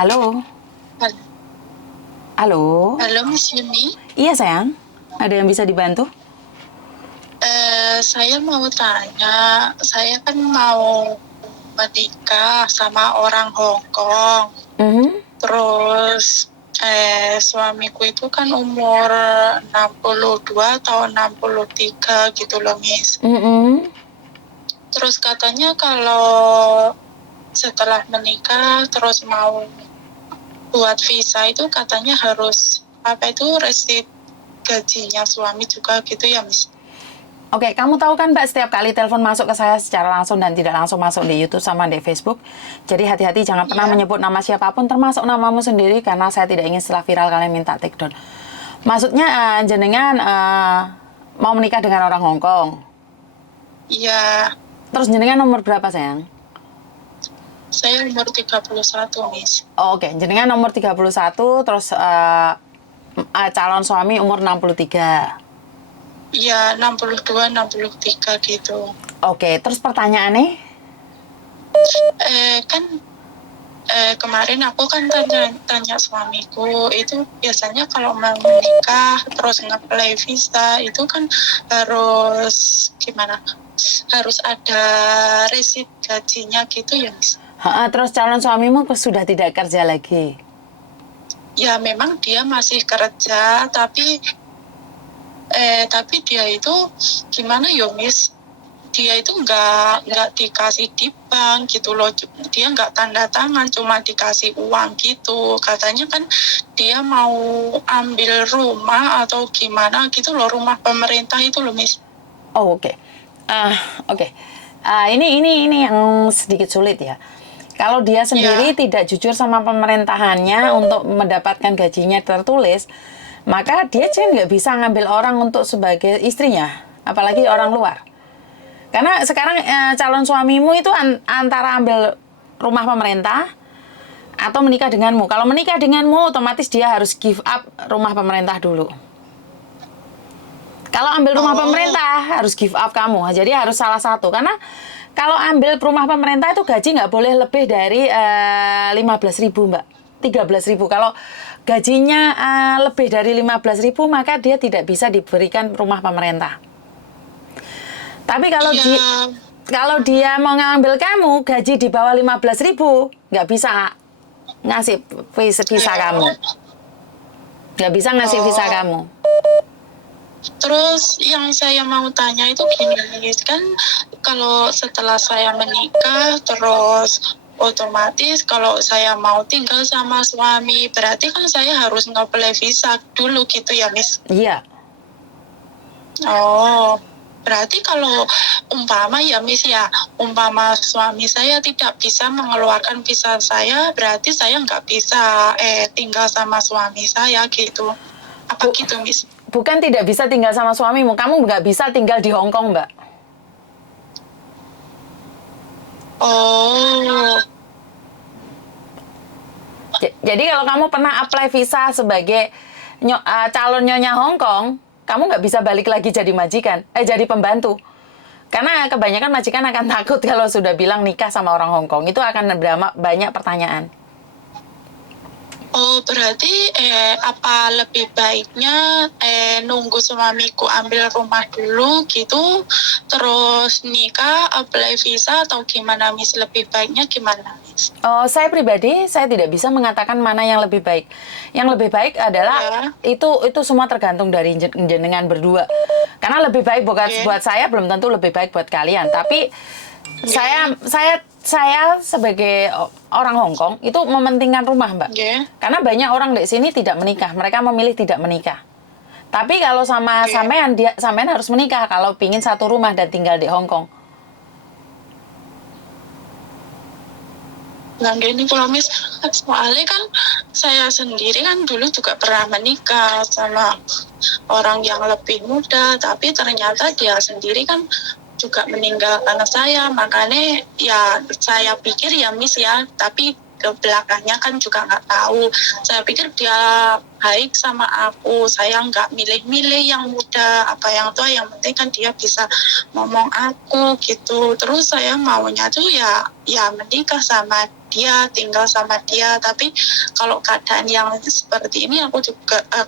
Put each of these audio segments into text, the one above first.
Halo, Hal- halo. Halo Miss Yuni. Iya sayang, ada yang bisa dibantu? Saya mau tanya, saya kan mau menikah sama orang Hong Kong. Mhm, Terus suamiku itu kan umur 62 atau 63 gitu loh Miss. mhm. Terus katanya kalau setelah menikah terus mau buat visa itu katanya harus apa itu resit gajinya suami juga gitu ya Miss. Oke, kamu tahu kan Mbak, setiap kali telepon masuk ke saya secara langsung dan tidak langsung masuk di YouTube sama di Facebook. Jadi hati-hati, jangan pernah Iya. menyebut nama siapapun, termasuk namamu sendiri, karena saya tidak ingin setelah viral kalian minta take down. Maksudnya jenengan mau menikah dengan orang Hong Kong. Iya, Terus jenengan nomor berapa sayang? saya umur 31, Miss. Oh, oke, jenengan nomor 31, terus calon suami umur 63. Iya, 62, 63 gitu. Oke, terus pertanyaannya? Kan kemarin aku kan tanya suamiku, itu biasanya kalau mau menikah terus nge-apply visa itu kan harus gimana? Harus ada resit gajinya gitu ya, Miss. Terus calon suamimu sudah tidak kerja lagi? Ya memang dia masih kerja, tapi dia itu gimana ya, Miss? Dia itu nggak dikasih di bank gitu loh, dia nggak tanda tangan, cuma dikasih uang gitu. Katanya kan dia mau ambil rumah atau gimana gitu loh, rumah pemerintah itu loh Miss. Oh, oke. Oke. Ini yang sedikit sulit ya. Kalau dia sendiri Ya, tidak jujur sama pemerintahannya untuk mendapatkan gajinya tertulis, maka dia kan nggak bisa ngambil orang untuk sebagai istrinya, apalagi orang luar. Karena sekarang calon suamimu itu antara ambil rumah pemerintah atau menikah denganmu. Kalau menikah denganmu, otomatis dia harus give up rumah pemerintah dulu. Kalau ambil rumah oh pemerintah harus give up kamu, jadi harus salah satu. Karena kalau ambil rumah pemerintah itu gaji nggak boleh lebih dari 15.000 Mbak, 13.000. Kalau gajinya lebih dari 15.000 maka dia tidak bisa diberikan rumah pemerintah. Tapi iya, kalau dia mau ngambil kamu gaji di bawah 15.000 nggak bisa ngasih visa kamu, ya. nggak bisa ngasih visa Oh, kamu. terus yang saya mau tanya itu gini, kan kalau setelah saya menikah terus otomatis kalau saya mau tinggal sama suami berarti kan saya harus nge-apply visa dulu gitu ya Miss. Iya. Oh, berarti kalau umpama ya Miss ya, umpama suami saya tidak bisa mengeluarkan visa saya, berarti saya nggak bisa tinggal sama suami saya gitu. Apa Bu, gitu Miss? bukan tidak bisa tinggal sama suamimu, kamu nggak bisa tinggal di Hong Kong, Mbak. Oh, Jadi kalau kamu pernah apply visa sebagai calon nyonya Hong Kong, kamu nggak bisa balik lagi jadi majikan, jadi pembantu. Karena kebanyakan majikan akan takut kalau sudah bilang nikah sama orang Hong Kong, itu akan banyak pertanyaan. oh berarti apa lebih baiknya nunggu suamiku ambil rumah dulu gitu, terus nikah, apply visa atau gimana Miss? Lebih baiknya gimana Miss? Oh, saya pribadi, saya tidak bisa mengatakan mana yang lebih baik. Yang lebih baik adalah Ya, itu semua tergantung dari jenengan berdua. Karena lebih baik oke, buat saya belum tentu lebih baik buat kalian. Tapi saya sebagai orang Hong Kong itu mementingkan rumah, Mbak. oke, Karena banyak orang di sini tidak menikah, mereka memilih tidak menikah. Tapi kalau sama oke. sampean harus menikah kalau pingin satu rumah dan tinggal di Hong Kong. Nah, gini kalau Miss, soalnya kan saya sendiri kan dulu juga pernah menikah sama orang yang lebih muda, tapi ternyata dia sendiri kan juga meninggalkan saya, makanya ya saya pikir ya Miss ya, tapi ke belakangnya kan juga nggak tahu. Saya pikir dia baik sama aku, saya nggak milih-milih yang muda apa yang tua, yang penting kan dia bisa ngomong aku gitu. Terus saya maunya tuh ya menikah sama dia, tinggal sama dia. Tapi kalau keadaan yang seperti ini aku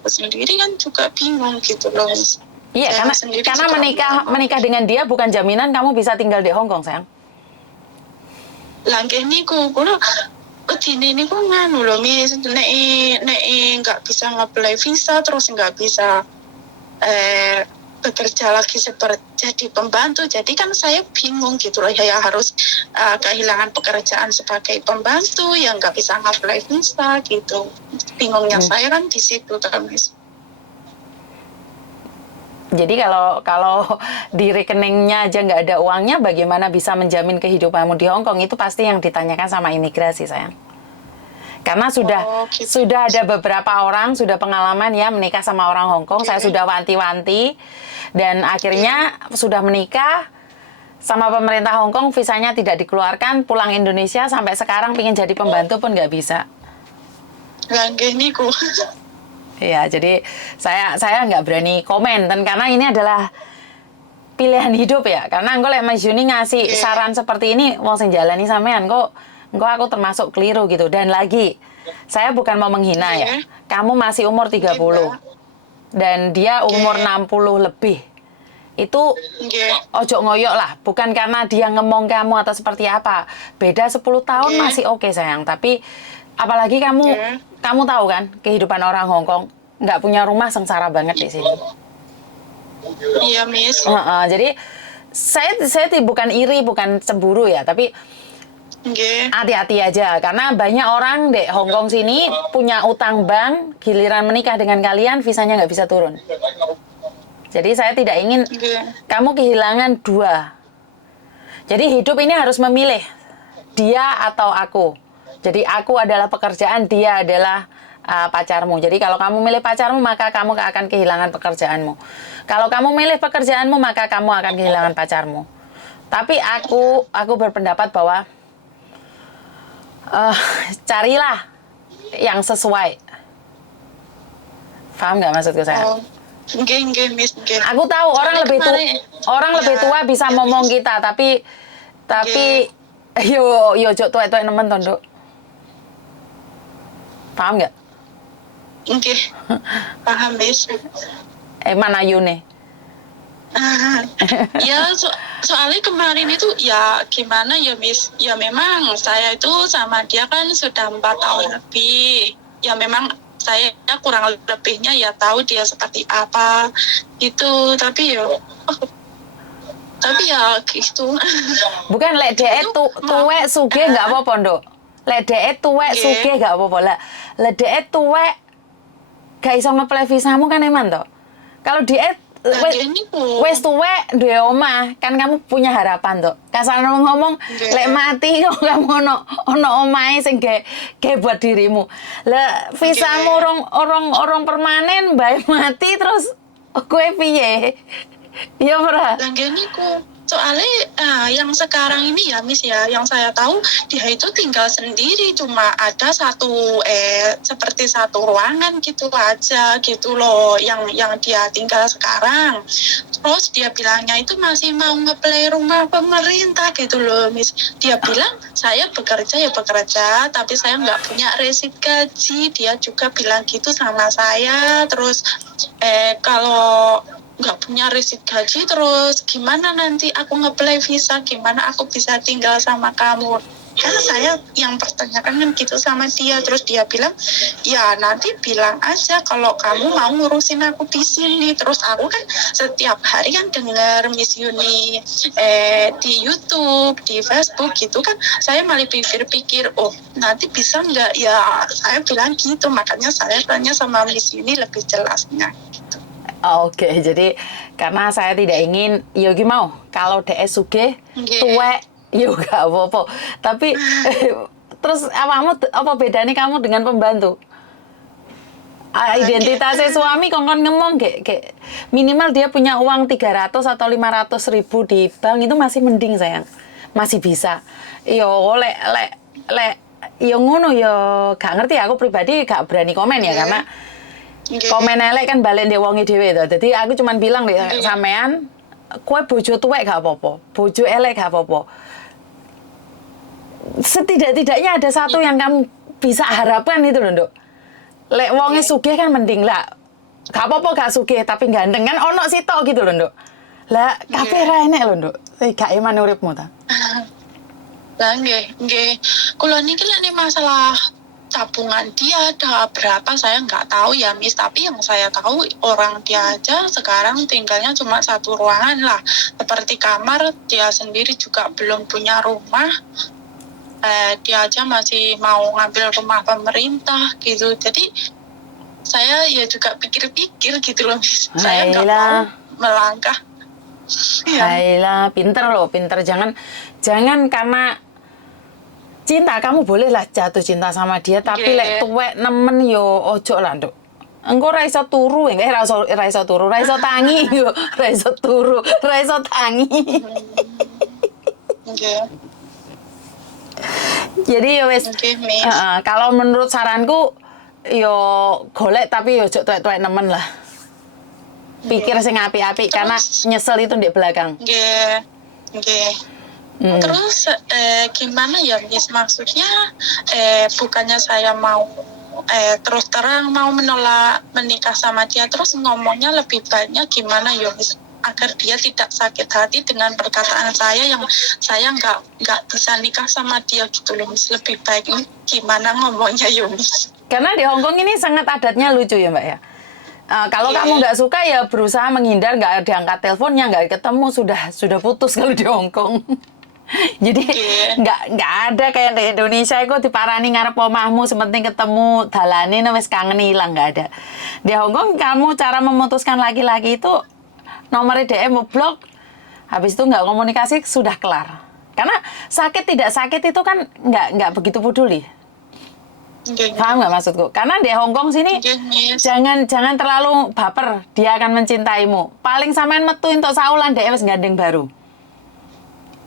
sendiri kan juga bingung gitu loh. Iya, Saya sendiri karena juga menikah dengan dia bukan jaminan kamu bisa tinggal di Hong Kong, sayang. langkah niku kulo dini niku nganu lho Miss, nek nggak bisa nge-apply visa, terus nggak bisa bekerja lagi seperti jadi pembantu. Jadi kan saya bingung gitu loh, ya harus kehilangan pekerjaan sebagai pembantu yang nggak bisa nge-apply visa gitu. Bingungnya saya kan di situ Miss. Jadi kalau di rekeningnya aja nggak ada uangnya, bagaimana bisa menjamin kehidupanmu di Hong Kong? Itu pasti yang ditanyakan sama imigrasi, sayang. Karena sudah ada beberapa orang sudah pengalaman ya menikah sama orang Hong Kong. Saya sudah wanti-wanti dan akhirnya sudah menikah sama pemerintah Hong Kong, visanya tidak dikeluarkan, pulang Indonesia sampai sekarang pingin jadi pembantu pun nggak bisa. Langkah niku. Ya, jadi saya nggak berani komen, dan karena ini adalah pilihan hidup ya. Karena engko lek Mas Juni ngasih saran seperti ini, wong sing jalani sampean kok aku termasuk keliru gitu. Dan lagi, saya bukan mau menghina ya. Kamu masih umur 30 dan dia umur 60 lebih. Itu ojo ngoyok lah, bukan karena dia ngemong kamu atau seperti apa. Beda 10 tahun masih oke, sayang. Tapi apalagi kamu tahu kan kehidupan orang Hong Kong, nggak punya rumah sengsara banget di sini. Iya, Miss. Jadi saya bukan iri, bukan cemburu ya, tapi hati-hati aja karena banyak orang di Hong Kong sini punya utang bank, giliran menikah dengan kalian visanya nggak bisa turun. Jadi saya tidak ingin kamu kehilangan dua. Jadi hidup ini harus memilih dia atau aku. Jadi aku adalah pekerjaan, dia adalah pacarmu. Jadi kalau kamu milih pacarmu, maka kamu akan kehilangan pekerjaanmu. Kalau kamu milih pekerjaanmu, maka kamu akan kehilangan pacarmu. Tapi aku berpendapat bahwa carilah yang sesuai. Paham nggak maksudku saya? Miss. Aku tahu orang lebih tua bisa ngomong kita, tapi yo jok tuwek-tuwek nemen to, Nduk. Paham nggak? Paham, Miss. Mana Yune? Ya soalnya kemarin itu ya gimana ya Miss, ya memang saya itu sama dia kan sudah 4 tahun lebih. Ya memang saya kurang lebihnya ya tahu dia seperti apa gitu, tapi ya gitu. Bukan lek dhek tuwek sugih nggak apa-apa, Nduk. Lek dhek tuwek sugih nggak apa-apa. Lek dhek tuwek gak iso nge-apply visamu kan eman to. Kalau dhek wes tuwek duwe omah, kan kamu punya harapan to. Kasarane ngomong lek mati kok kamu ono omahe sing ge buat dirimu. Lah visamu orang permanen bae mati terus kowe piye? Ya ora. Lah niku soalnya yang sekarang ini ya Miss ya, yang saya tahu dia itu tinggal sendiri, cuma ada seperti satu ruangan gitu aja gitu loh yang dia tinggal sekarang. Terus dia bilangnya itu masih mau nge-play rumah pemerintah gitu loh Miss. Dia bilang saya bekerja, tapi saya nggak punya resit gaji. Dia juga bilang gitu sama saya. Terus kalau nggak punya resit gaji, terus gimana nanti aku nge-apply visa, gimana aku bisa tinggal sama kamu? Karena saya yang pertanyakan kan gitu sama dia. Terus dia bilang ya nanti bilang aja kalau kamu mau ngurusin aku di sini. Terus aku kan setiap hari kan dengar Miss Yuni di YouTube, di Facebook gitu kan, saya malah pikir oh nanti bisa nggak ya, saya bilang gitu. Makanya saya tanya sama Miss Yuni lebih jelasnya. Oke, jadi karena saya tidak ingin, yogi mau kalau DS sugih tuwek, yo gak apa-apa. Tapi terus apa bedanya kamu dengan pembantu? Identitasnya suami kongkon ngomong kayak minimal dia punya uang 300 atau 500 ribu di bank, itu masih mending sayang, masih bisa. Yo lek yo ngono yo gak ngerti, aku pribadi gak berani komen ya karena komen elek kan balik dia wongi dhewe to. Dadi aku cuman bilang deh sampean, kowe bojo tuwek gak apa-apa, bojo elek gak apa-apa. setidak-tidaknya ada satu yang kamu bisa harapkan itu loh, Nduk. Lek wonge sugih kan mending lah. Gak apa-apa gak sugih tapi ganteng kan ono sitok gitu loh, Nduk. Lah kabeh ra enek lho, Nduk. Gak eman uripmu ta. Lah nggih. Kula niki lek masalah tabungan dia ada berapa saya nggak tahu ya Miss, tapi yang saya tahu orang dia aja sekarang tinggalnya cuma satu ruangan lah, seperti kamar, dia sendiri juga belum punya rumah, dia aja masih mau ngambil rumah pemerintah gitu. Jadi saya ya juga pikir-pikir gitu loh Miss, saya nggak mau melangkah. Haila, pinter loh, pinter. Jangan karena cinta, kamu bolehlah jatuh cinta sama dia, tapi lek tuwek nemen yo ojo lah, Nduk. Engko ra iso turu, ra iso tangi yo, ra iso turu, ra iso tangi. Jadi yo wis, kalau menurut saranku yo golek tapi yo ojo tuwek-tuwek nemen lah. Pikir sing apik-apik karena nyesel itu di belakang. Nggih. Terus gimana ya Miss, maksudnya bukannya saya mau terus terang mau menolak menikah sama dia, terus ngomongnya lebih baiknya gimana ya Miss, agar dia tidak sakit hati dengan perkataan saya yang saya nggak bisa nikah sama dia gitu loh Miss. Lebih baik gimana ngomongnya ya Miss? Karena di Hongkong ini sangat adatnya lucu ya Mbak ya. Kalau kamu nggak suka ya berusaha menghindar, nggak diangkat teleponnya, nggak ketemu, sudah putus kalau di Hongkong. Jadi nggak ada kayak di Indonesia itu diparani ngarep omahmu sepenting ketemu dalane wis kangen hilang, nggak ada. Di Hongkong kamu cara memutuskan laki-laki itu nomornya DM blok, habis itu nggak komunikasi sudah kelar. Karena sakit tidak sakit itu kan nggak begitu peduli. Paham nggak maksudku? Karena di Hongkong sini jangan terlalu baper, dia akan mencintaimu. Paling sampean metu entuk saulan dhek wis gandeng baru.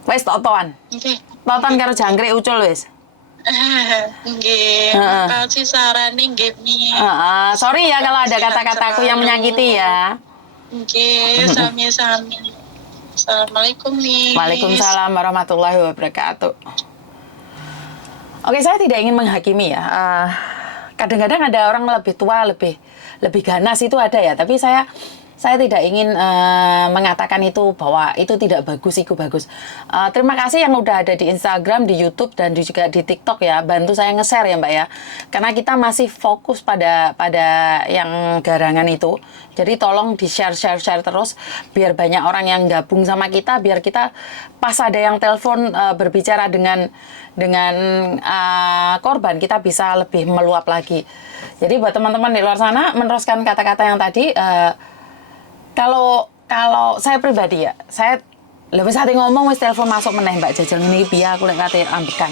Wis totoan. Totoan karo jangkrik ucul wis. Nggih, makasih sarane nggih Mi. Sorry ya kalau ada kata-kataku yang menyakiti ya. Nggih, sami-sami. Assalamualaikum Mi. Waalaikumsalam warahmatullahi wabarakatuh. Oke, saya tidak ingin menghakimi ya. Kadang-kadang ada orang lebih tua, lebih ganas itu ada ya. Tapi saya tidak ingin mengatakan itu bahwa itu tidak bagus, itu bagus. Terima kasih yang udah ada di Instagram, di YouTube, dan juga di TikTok ya. Bantu saya nge-share ya Mbak ya. Karena kita masih fokus pada yang garangan itu. Jadi tolong di-share terus biar banyak orang yang gabung sama kita, biar kita pas ada yang telepon berbicara dengan korban, kita bisa lebih meluap lagi. Jadi buat teman-teman di luar sana meneruskan kata-kata yang tadi, kalau saya pribadi ya, saya lebih saat ngomong wis telepon masuk meneh Mbak Jajal ini biar aku lek kate ambekan.